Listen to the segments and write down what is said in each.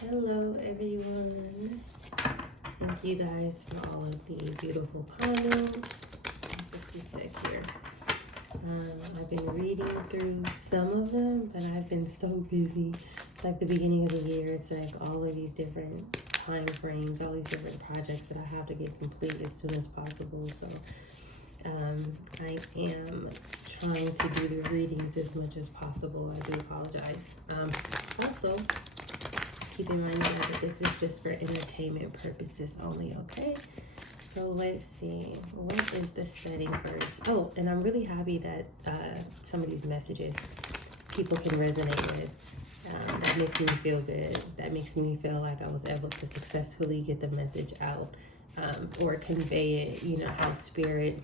Hello, everyone. Thank you guys for all of the beautiful comments. Fix this deck here. I've been reading through some of them, but I've been so busy. It's like the beginning of the year. It's like all of these different time frames, all these different projects that I have to get complete as soon as possible. So I am trying to do the readings as much as possible. I do apologize. Also, keep in mind, guys, that this is just for entertainment purposes only, okay? So let's see, what is the setting first? Oh, and I'm really happy that some of these messages people can resonate with. That makes me feel good. That makes me feel like I was able to successfully get the message out, or convey it, you know, how spirit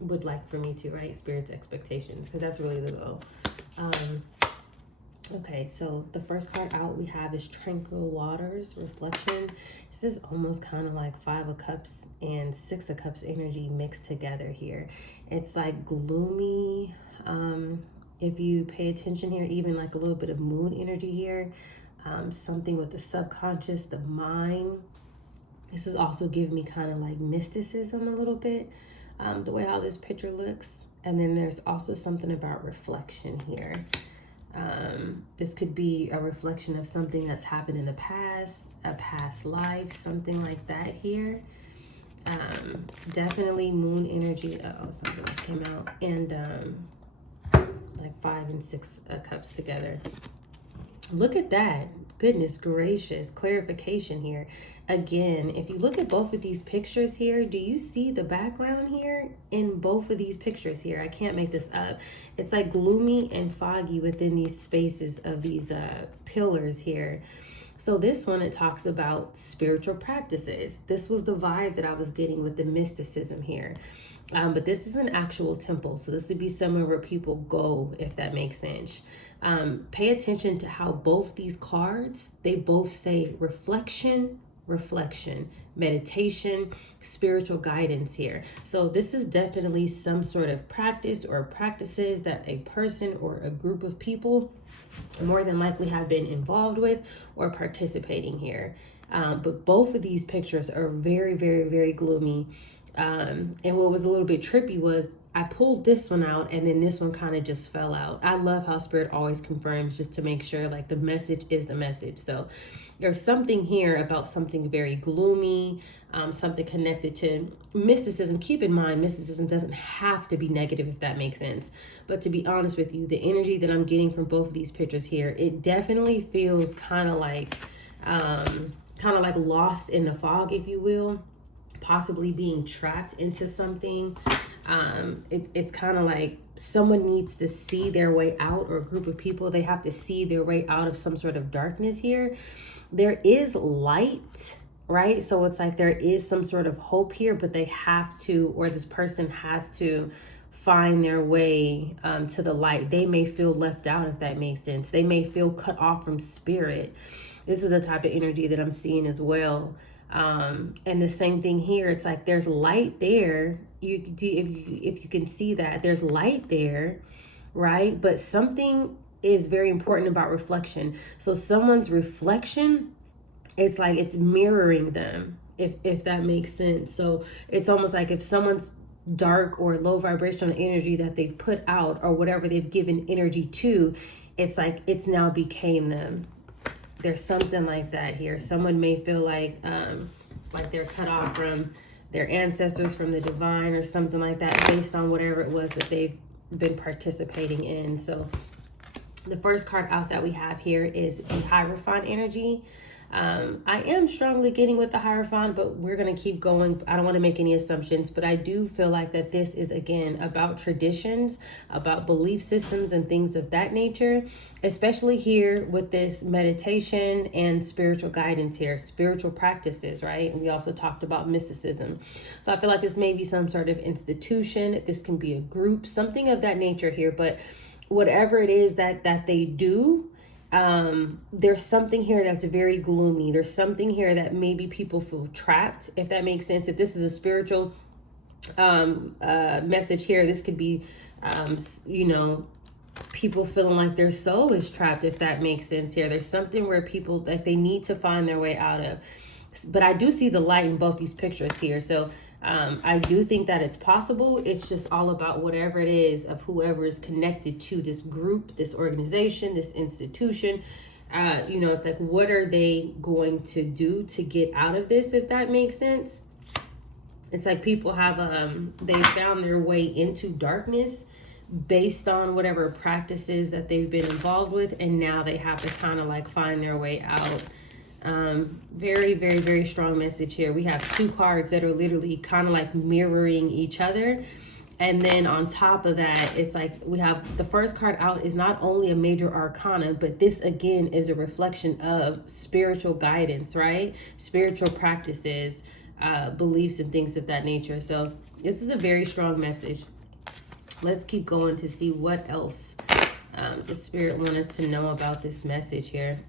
would like for me to, right? Spirit's expectations, because that's really the goal. Okay, so the first card out we have is Tranquil Waters, Reflection. This is almost kind of like Five of Cups and Six of Cups energy mixed together here. It's like gloomy. If you pay attention here, even like a little bit of moon energy here. Something with the subconscious, the mind. This is also giving me kind of like mysticism a little bit, the way how this picture looks. And then there's also something about reflection here. This could be a reflection of something that's happened in the past, a past life, something like that here. Definitely moon energy. Oh, something else came out. And like Five and Six Cups together. Look at that. Goodness gracious. Clarification here. Again, if you look at both of these pictures here, do you see the background here in both of these pictures here? I can't make this up. It's like gloomy and foggy within these spaces of these pillars here. So this one, it talks about spiritual practices. This was the vibe that I was getting with the mysticism here. But this is an actual temple. So this would be somewhere where people go, if that makes sense. Pay attention to how both these cards, they both say reflection, meditation, spiritual guidance here. So this is definitely some sort of practice or practices that a person or a group of people more than likely have been involved with or participating here. But both of these pictures are very, very, very gloomy. And what was a little bit trippy was I pulled this one out and then this one kind of just fell out. I love how Spirit always confirms just to make sure like the message is the message. So there's something here about something very gloomy, something connected to mysticism. Keep in mind, mysticism doesn't have to be negative, if that makes sense. But to be honest with you, the energy that I'm getting from both of these pictures here, it definitely feels kind of like lost in the fog, if you will, possibly being trapped into something. It's kind of like someone needs to see their way out, or a group of people, they have to see their way out of some sort of darkness here. There is light, right? So it's like there is some sort of hope here, but they have to, or this person has to find their way to the light. They may feel left out, if that makes sense. They may feel cut off from spirit. This is the type of energy that I'm seeing as well. And the same thing here. It's like there's light there. If you can see that there's light there, right? But something is very important about reflection. So someone's reflection, it's like it's mirroring them, if that makes sense. So it's almost like if someone's dark or low vibrational energy that they've put out, or whatever they've given energy to, it's like it's now became them. There's something like that here. Someone may feel like they're cut off from their ancestors, from the divine, or something like that, based on whatever it was that they've been participating in. So the first card out that we have here is the Hierophant energy. I am strongly getting with the Hierophant, but we're going to keep going. I don't want to make any assumptions, but I do feel like that this is, again, about traditions, about belief systems and things of that nature, especially here with this meditation and spiritual guidance here, spiritual practices, right? And we also talked about mysticism. So I feel like this may be some sort of institution. This can be a group, something of that nature here, but whatever it is that they do, there's something here that's very gloomy. There's something here that maybe people feel trapped, if that makes sense. If this is a spiritual message here, this could be people feeling like their soul is trapped, if that makes sense here. There's something where people, like, they need to find their way out of. But I do see the light in both these pictures here. So I do think that it's possible. It's just all about whatever it is of whoever is connected to this group, this organization, this institution. You know, it's like, what are they going to do to get out of this, if that makes sense? It's like people have, they found their way into darkness based on whatever practices that they've been involved with. And now they have to kind of like find their way out. Very, very, very strong message here. We have two cards that are literally kind of like mirroring each other. And then on top of that, it's like we have the first card out is not only a major arcana, but this again is a reflection of spiritual guidance, right? Spiritual practices, beliefs and things of that nature. So this is a very strong message. Let's keep going to see what else the spirit wants us to know about this message here.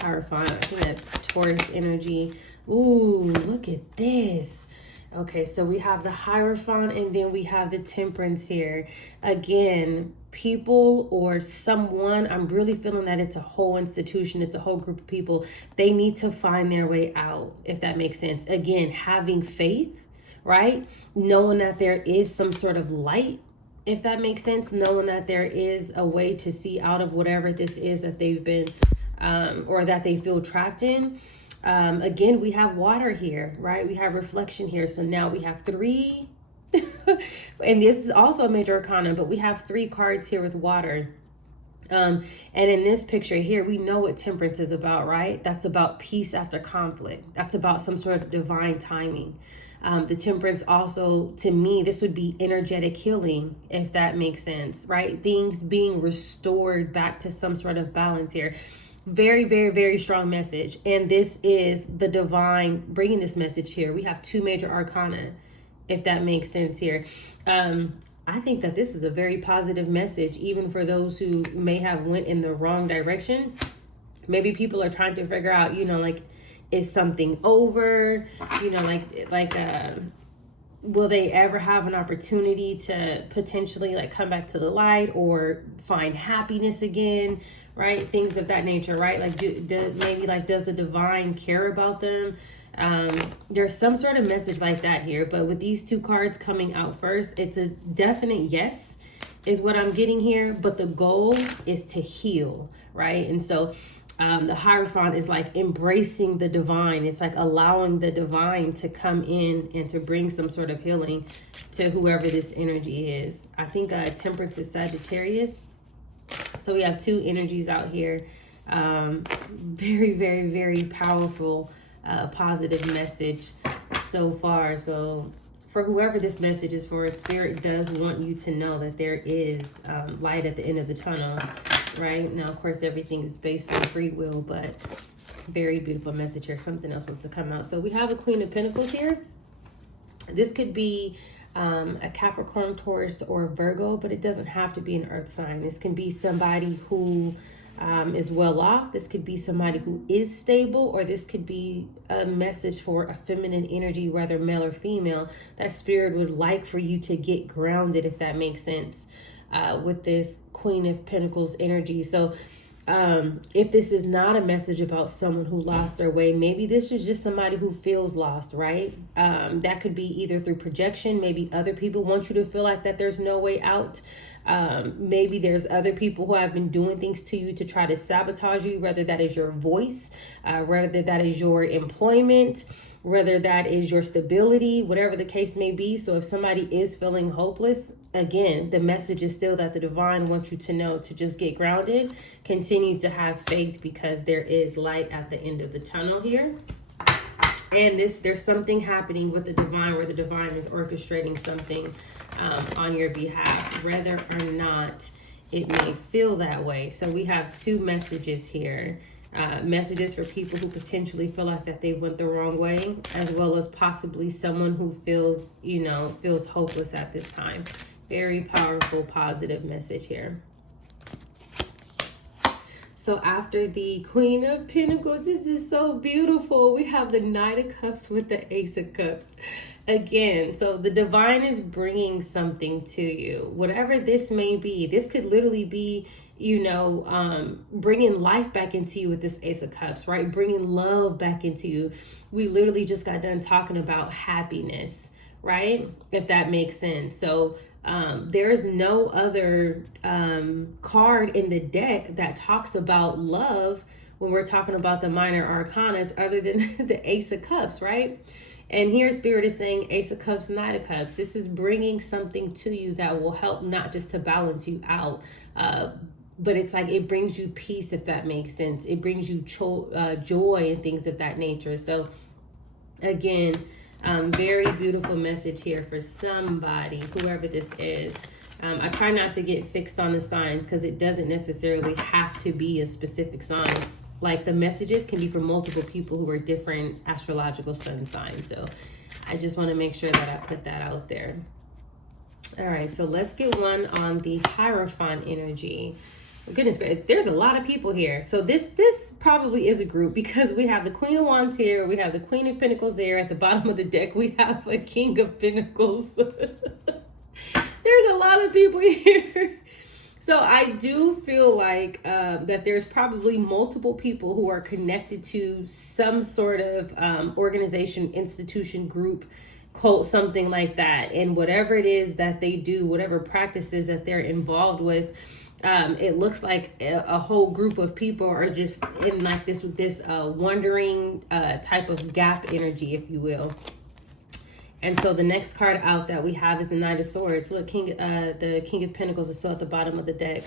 Hierophant, I think that's Taurus energy. Ooh, look at this. Okay, so we have the Hierophant and then we have the Temperance here. Again, people or someone, I'm really feeling that it's a whole institution, it's a whole group of people. They need to find their way out, if that makes sense. Again, having faith, right? Knowing that there is some sort of light, if that makes sense. Knowing that there is a way to see out of whatever this is that they've been or that they feel trapped in. Again, we have water here, right? We have reflection here. So now we have three, and this is also a major arcana, but we have three cards here with water. And in this picture here, we know what Temperance is about, right? That's about peace after conflict. That's about some sort of divine timing. The Temperance also, to me, this would be energetic healing, if that makes sense, right? Things being restored back to some sort of balance here. Very, very, very strong message. And this is the divine bringing this message here. We have two major arcana, if that makes sense here. I think that this is a very positive message, even for those who may have went in the wrong direction. Maybe people are trying to figure out, you know, like, is something over? You know, will they ever have an opportunity to potentially like come back to the light or find happiness again, right? Things of that nature, right? Like, does the divine care about them? There's some sort of message like that here, but with these two cards coming out first, it's a definite yes is what I'm getting here, but the goal is to heal, right? And so the Hierophant is like embracing the divine. It's like allowing the divine to come in and to bring some sort of healing to whoever this energy is. I think Temperance is Sagittarius. So we have two energies out here. Very, very, very powerful, positive message so far. So for whoever this message is for, Spirit does want you to know that there is light at the end of the tunnel. Right now, of course, everything is based on free will, but very beautiful message here. Something else wants to come out. So we have a Queen of Pentacles here. This could be a Capricorn, Taurus, or Virgo, but it doesn't have to be an earth sign. This can be somebody who is well off. This could be somebody who is stable, or this could be a message for a feminine energy, whether male or female, that Spirit would like for you to get grounded, if that makes sense, with this Queen of Pentacles energy. So if this is not a message about someone who lost their way, maybe this is just somebody who feels lost, right? That could be either through projection. Maybe other people want you to feel like that there's no way out. Maybe there's other people who have been doing things to you to try to sabotage you, whether that is your voice, whether that is your employment, whether that is your stability, whatever the case may be. So if somebody is feeling hopeless, again, the message is still that the divine wants you to know to just get grounded, continue to have faith, because there is light at the end of the tunnel here. And there's something happening with the divine, where the divine is orchestrating something on your behalf, whether or not it may feel that way. So we have two messages here. Messages for people who potentially feel like that they went the wrong way, as well as possibly someone who feels hopeless at this time. Very powerful, positive message here. So after the Queen of Pentacles, this is so beautiful. We have the Knight of Cups with the Ace of Cups. Again, so the divine is bringing something to you. Whatever this may be, this could literally be, bringing life back into you with this Ace of Cups, right? Bringing love back into you. We literally just got done talking about happiness, right? If that makes sense. So there is no other card in the deck that talks about love when we're talking about the minor arcanas other than the Ace of Cups, right? And here Spirit is saying Ace of Cups, Knight of Cups. This is bringing something to you that will help not just to balance you out, but it's like it brings you peace, if that makes sense. It brings you joy and things of that nature. So again, very beautiful message here for somebody, whoever this is. I try not to get fixed on the signs because it doesn't necessarily have to be a specific sign. Like the messages can be for multiple people who are different astrological sun signs. So I just want to make sure that I put that out there. All right, so let's get one on the Hierophant energy. Goodness, there's a lot of people here. So this probably is a group because we have the Queen of Wands here. We have the Queen of Pentacles there. At the bottom of the deck, we have a King of Pentacles. There's a lot of people here. So I do feel like that there's probably multiple people who are connected to some sort of organization, institution, group, cult, something like that. And whatever it is that they do, whatever practices that they're involved with, it looks like a whole group of people are just in like this wandering type of gap energy, if you will. And so the next card out that we have is the Knight of Swords. Look, the King of Pentacles is still at the bottom of the deck.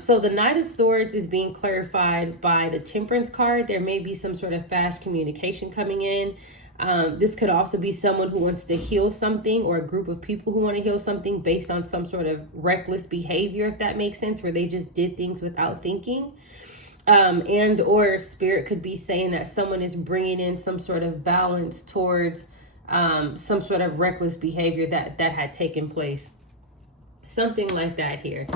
So the Knight of Swords is being clarified by the Temperance card. There may be some sort of fast communication coming in. This could also be someone who wants to heal something, or a group of people who want to heal something based on some sort of reckless behavior, if that makes sense, where they just did things without thinking. And or Spirit could be saying that someone is bringing in some sort of balance towards some sort of reckless behavior that had taken place. Something like that here.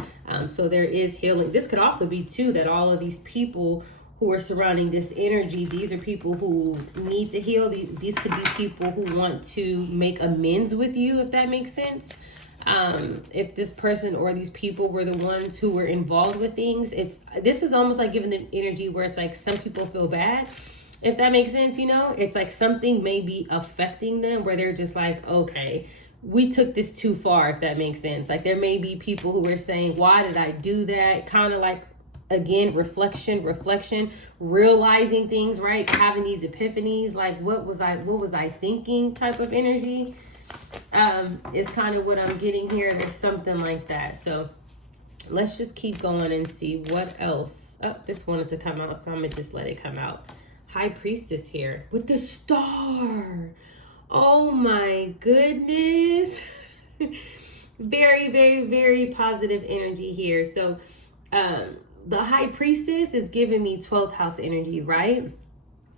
So there is healing. This could also be too that all of these people who are surrounding this energy, these are people who need to heal. These could be people who want to make amends with you, if that makes sense. If this person or these people were the ones who were involved with things, this is almost like giving them energy where it's like some people feel bad. If that makes sense, it's like something may be affecting them where they're just like, okay, we took this too far, if that makes sense. Like there may be people who are saying, why did I do that? Kind of like, again, reflection, realizing things, right? Having these epiphanies, like what was I thinking type of energy is kind of what I'm getting here. There's something like that. So let's just keep going and see what else. Oh, this wanted to come out, so I'm gonna just let it come out. High Priestess here with the star. Oh my goodness. Very, very, very positive energy here. So the High Priestess is giving me 12th house energy, right?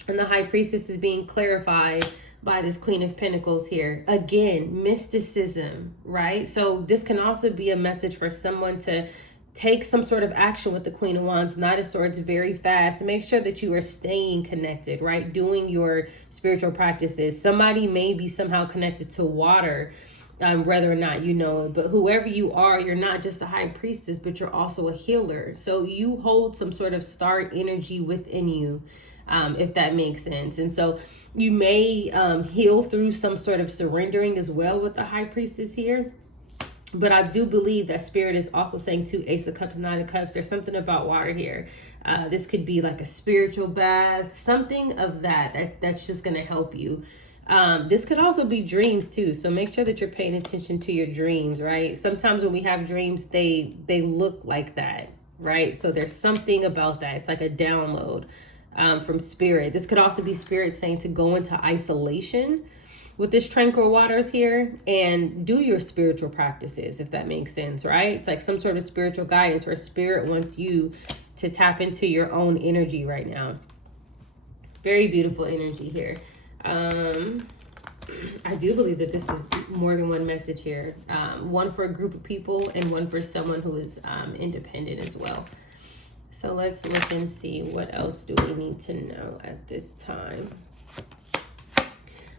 And the High Priestess is being clarified by this Queen of Pentacles here. Again, mysticism, right? So this can also be a message for someone to take some sort of action with the Queen of Wands, Knight of Swords, very fast. Make sure that you are staying connected, right? Doing your spiritual practices. Somebody may be somehow connected to water, whether or not you know it. But whoever you are, you're not just a High Priestess, but you're also a healer. So you hold some sort of star energy within you, if that makes sense. And so you may heal through some sort of surrendering as well with the High Priestess here. But I do believe that Spirit is also saying too, Ace of Cups, Knight of Cups, there's something about water here. This could be like a spiritual bath, something of that's just going to help you. This could also be dreams too. So make sure that you're paying attention to your dreams, right? Sometimes when we have dreams, they look like that, right? So there's something about that. It's like a download from Spirit. This could also be Spirit saying to go into isolation with this tranquil waters here and do your spiritual practices, if that makes sense, right? It's like some sort of spiritual guidance where Spirit wants you to tap into your own energy right now. Very beautiful energy here. I do believe that this is more than one message here. One for a group of people and one for someone who is independent as well. So let's look and see what else do we need to know at this time.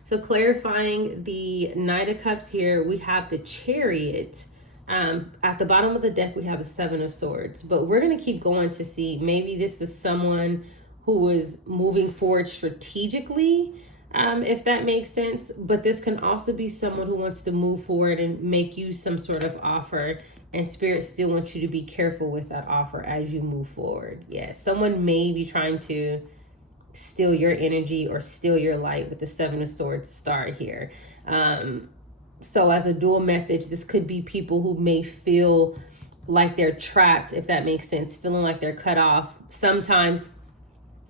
So clarifying the Knight of Cups here, we have the Chariot. At the bottom of the deck, we have the Seven of Swords. But we're going to keep going to see maybe this is someone who is moving forward strategically, if that makes sense. But this can also be someone who wants to move forward and make you some sort of offer. And Spirit still wants you to be careful with that offer as you move forward. Yeah, someone may be trying to steal your energy or steal your light with the Seven of Swords star here. So as a dual message, this could be people who may feel like they're trapped, if that makes sense, feeling like they're cut off. Sometimes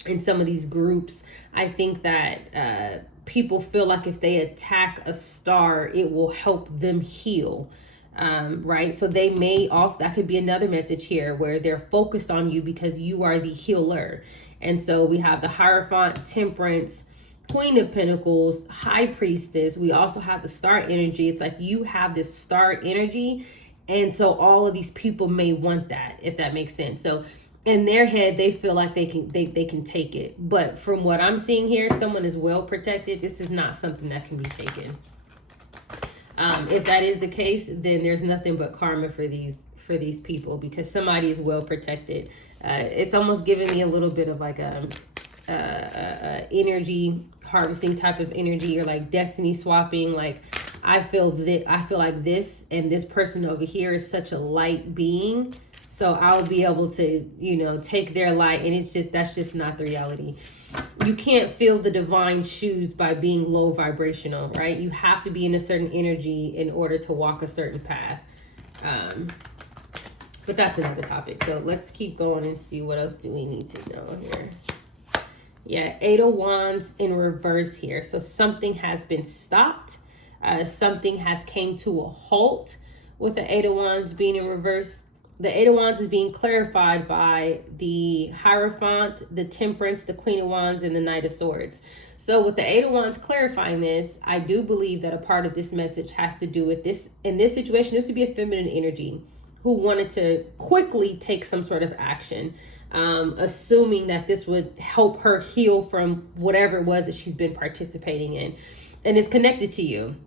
in some of these groups, I think that people feel like if they attack a star, it will help them heal. Right? So they may also, that could be another message here where they're focused on you because you are the healer. And so we have the Hierophant, Temperance, Queen of Pentacles, High Priestess. We also have the star energy. It's like you have this star energy. And so all of these people may want that, if that makes sense. So in their head, they feel like they can take it. But from what I'm seeing here, someone is well protected. This is not something that can be taken. If that is the case, then there's nothing but karma for these people because somebody is well protected. It's almost giving me a little bit of like a energy harvesting type of energy, or like destiny swapping. Like I feel like this and this person over here is such a light being, so I'll be able to take their light, and that's just not the reality. You can't fill the divine shoes by being low vibrational, right? You have to be in a certain energy in order to walk a certain path. But that's another topic. So let's keep going and see what else do we need to know here. Yeah, Eight of Wands in reverse here. So something has been stopped. Something has came to a halt with the Eight of Wands being in reverse. The Eight of Wands is being clarified by the Hierophant, the Temperance, the Queen of Wands, and the Knight of Swords. So with the Eight of Wands clarifying this, I do believe that a part of this message has to do with this. In this situation, this would be a feminine energy who wanted to quickly take some sort of action, assuming that this would help her heal from whatever it was that she's been participating in. And it's connected to you.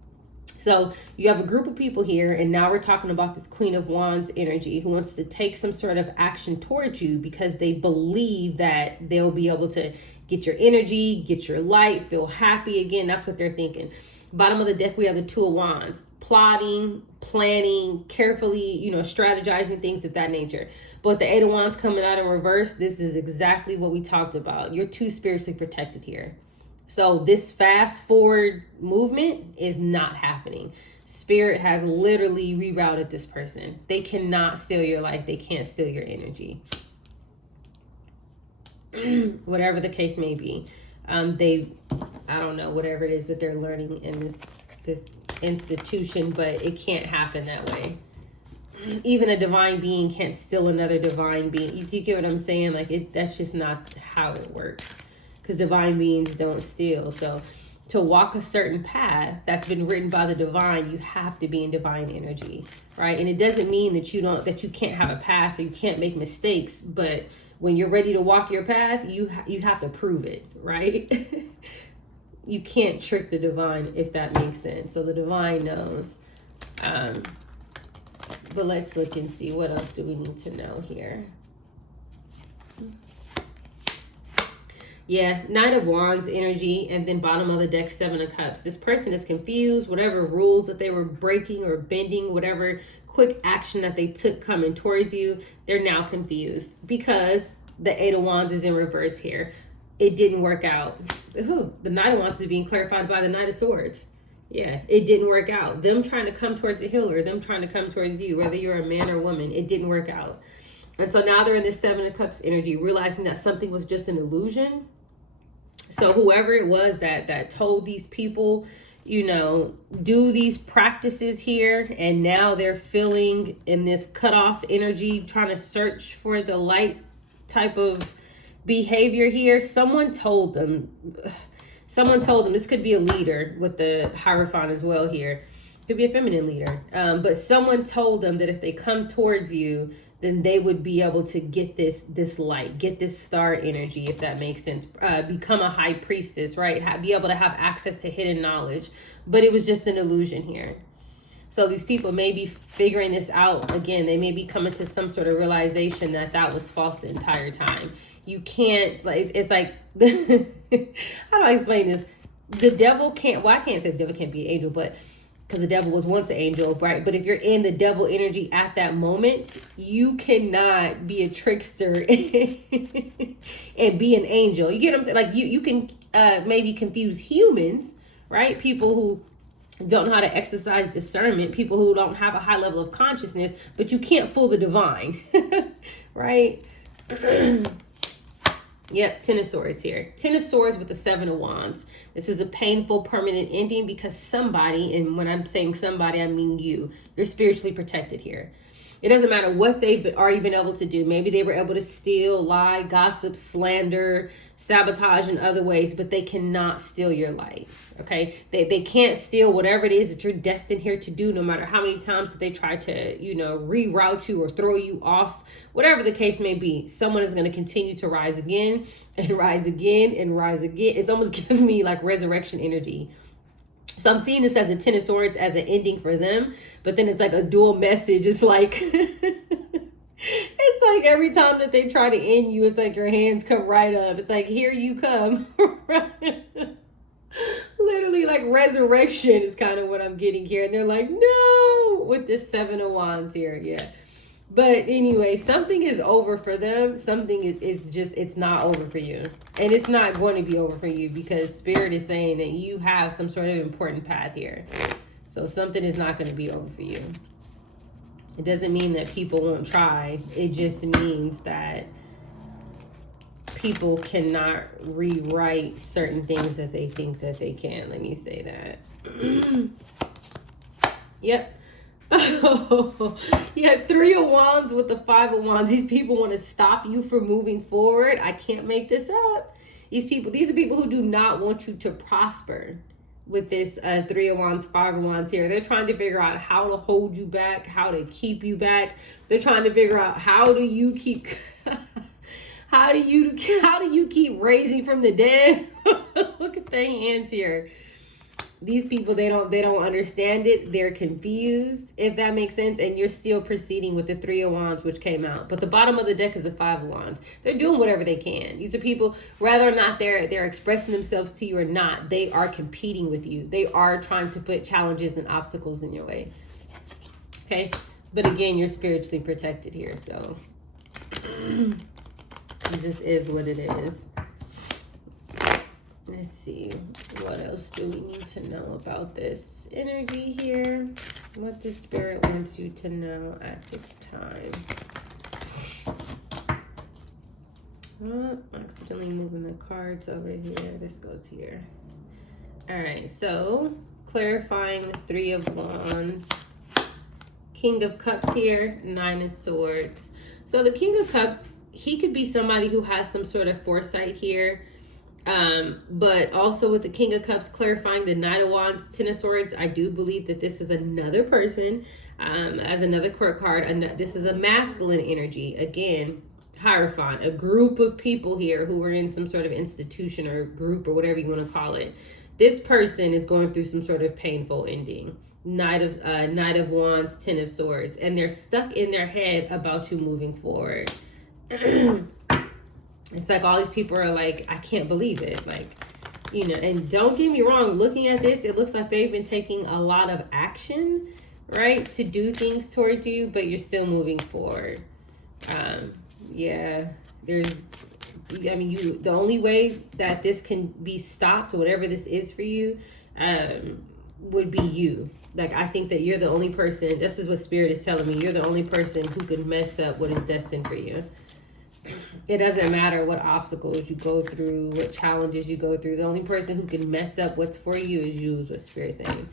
So you have a group of people here, and now we're talking about this Queen of Wands energy who wants to take some sort of action towards you because they believe that they'll be able to get your energy, get your light, feel happy again. That's what they're thinking. Bottom of the deck, we have the Two of Wands, plotting, planning, carefully, strategizing, things of that nature. But the Eight of Wands coming out in reverse, this is exactly what we talked about. You're too spiritually protected here. So this fast forward movement is not happening. Spirit has literally rerouted this person. They cannot steal your life. They can't steal your energy. Whatever the case may be. I don't know, whatever it is that they're learning in this institution, but it can't happen that way. Even a divine being can't steal another divine being. You get what I'm saying? Like that's just not how it works. Because divine beings don't steal. So to walk a certain path that's been written by the divine, you have to be in divine energy, right? And it doesn't mean that you can't have a past or you can't make mistakes, but when you're ready to walk your path, you have to prove it, right? You can't trick the divine, if that makes sense. So the divine knows. But let's look and see what else do we need to know here. Yeah, Knight of Wands energy, and then bottom of the deck, Seven of Cups. This person is confused. Whatever rules that they were breaking or bending, whatever quick action that they took coming towards you, they're now confused because the Eight of Wands is in reverse here. It didn't work out. Ooh, the Knight of Wands is being clarified by the Knight of Swords. Yeah, it didn't work out. Them trying to come towards a healer, them trying to come towards you, whether you're a man or woman, it didn't work out. And so now they're in this Seven of Cups energy, realizing that something was just an illusion. So whoever it was that told these people, do these practices here, and now they're feeling in this cutoff energy, trying to search for the light type of behavior here. Someone told them, this could be a leader with the Hierophant as well here. Could be a feminine leader. But someone told them that if they come towards you, then they would be able to get this light, get this star energy, if that makes sense. Become a high priestess, right? Be able to have access to hidden knowledge. But it was just an illusion here. So these people may be figuring this out again. They may be coming to some sort of realization that that was false the entire time. You can't, like, it's like, how do I explain this? The devil can't, well, I can't say the devil can't be an angel, but because the devil was once an angel, right? But if you're in the devil energy at that moment, you cannot be a trickster and be an angel. You get what I'm saying? Like you can maybe confuse humans, right? People who don't know how to exercise discernment, people who don't have a high level of consciousness, but you can't fool the divine, right? Yep, Ten of Swords here. Ten of Swords with the Seven of Wands. This is a painful, permanent ending because somebody, and when I'm saying somebody, I mean you're spiritually protected here. It doesn't matter what they've already been able to do. Maybe they were able to steal, lie, gossip, slander, sabotage in other ways, but they cannot steal your light, okay? They can't steal whatever it is that you're destined here to do, no matter how many times that they try to, reroute you or throw you off, whatever the case may be. Someone is going to continue to rise again and rise again and rise again. It's almost giving me like resurrection energy. So I'm seeing this as a Ten of Swords as an ending for them, but then it's like a dual message. It's like, it's like every time that they try to end you, it's like your hands come right up. It's like, here you come. Literally like resurrection is kind of what I'm getting here. And they're like, no, with this Seven of Wands here. Yeah. But anyway, something is over for them. Something is just, it's not over for you. And it's not going to be over for you because Spirit is saying that you have some sort of important path here. So something is not going to be over for you. It doesn't mean that people won't try. It just means that people cannot rewrite certain things that they think that they can. Let me say that. Yep. Oh, yeah, Three of Wands with the Five of Wands. These people want to stop you from moving forward. I can't make this up. These are people who do not want you to prosper with this Three of Wands, Five of Wands here. They're trying to figure out how to hold you back, how to keep you back. They're trying to figure out how do you keep how do you keep raising from the dead? Look at their hands here. These people, they don't understand it. They're confused, if that makes sense. And you're still proceeding with the Three of Wands, which came out. But the bottom of the deck is the Five of Wands. They're doing whatever they can. These are people, whether or not they're expressing themselves to you or not, they are competing with you. They are trying to put challenges and obstacles in your way. Okay? But again, you're spiritually protected here. So it just is what it is. Let's see, what else do we need to know about this energy here? What the Spirit wants you to know at this time. Oh, accidentally moving the cards over here. This goes here. All right, so clarifying the Three of Wands. King of Cups here, Nine of Swords. So the King of Cups, he could be somebody who has some sort of foresight here. But also with the King of Cups clarifying the Knight of Wands, Ten of Swords, I do believe that this is another person, as another court card. And this is a masculine energy. Again, Hierophant, a group of people here who are in some sort of institution or group or whatever you want to call it. This person is going through some sort of painful ending. Knight of Wands, Ten of Swords, and they're stuck in their head about you moving forward. It's like all these people are like, I can't believe it. Like, and don't get me wrong, looking at this, it looks like they've been taking a lot of action, right, to do things towards you, but you're still moving forward. Yeah, the only way that this can be stopped, whatever this is for you, would be you. Like, I think that you're the only person, this is what Spirit is telling me, you're the only person who can mess up what is destined for you. It doesn't matter what obstacles you go through, what challenges you go through. The only person who can mess up what's for you is you, is what Spirit's saying,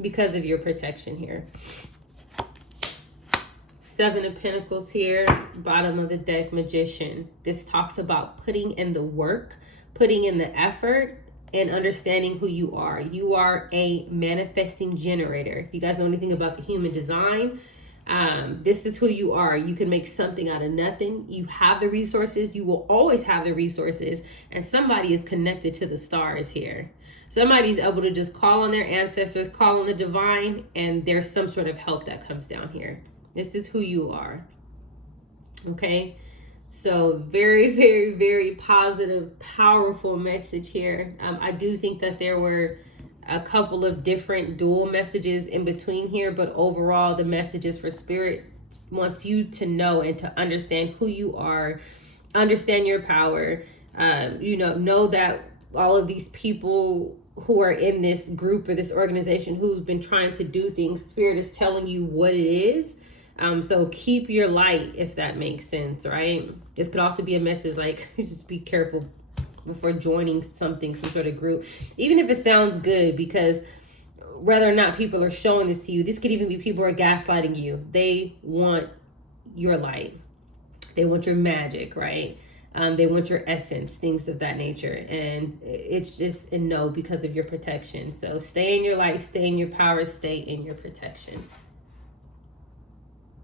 because of your protection here. Seven of Pentacles here, bottom of the deck, Magician. This talks about putting in the work, putting in the effort, and understanding who you are. You are a manifesting generator. If you guys know anything about the human design, This is who you are. You can make something out of nothing. You have the resources. You will always have the resources. And somebody is connected to the stars here. Somebody's able to just call on their ancestors, call on the divine, and there's some sort of help that comes down here. This is who you are. Okay? So very, very, very positive, powerful message here. I do think that there were a couple of different dual messages in between here, but overall the messages for spirit wants you to know and to understand who you are, understand your power, know that all of these people who are in this group or this organization who's been trying to do things, spirit is telling you what it is. So keep your light, if that makes sense, right? This could also be a message like, just be careful before joining something, some sort of group, even if it sounds good, because whether or not people are showing this to you, this could even be people who are gaslighting you. They want your light. They want your magic, right? They want your essence, things of that nature. And it's just a no because of your protection. So stay in your light, stay in your power, stay in your protection.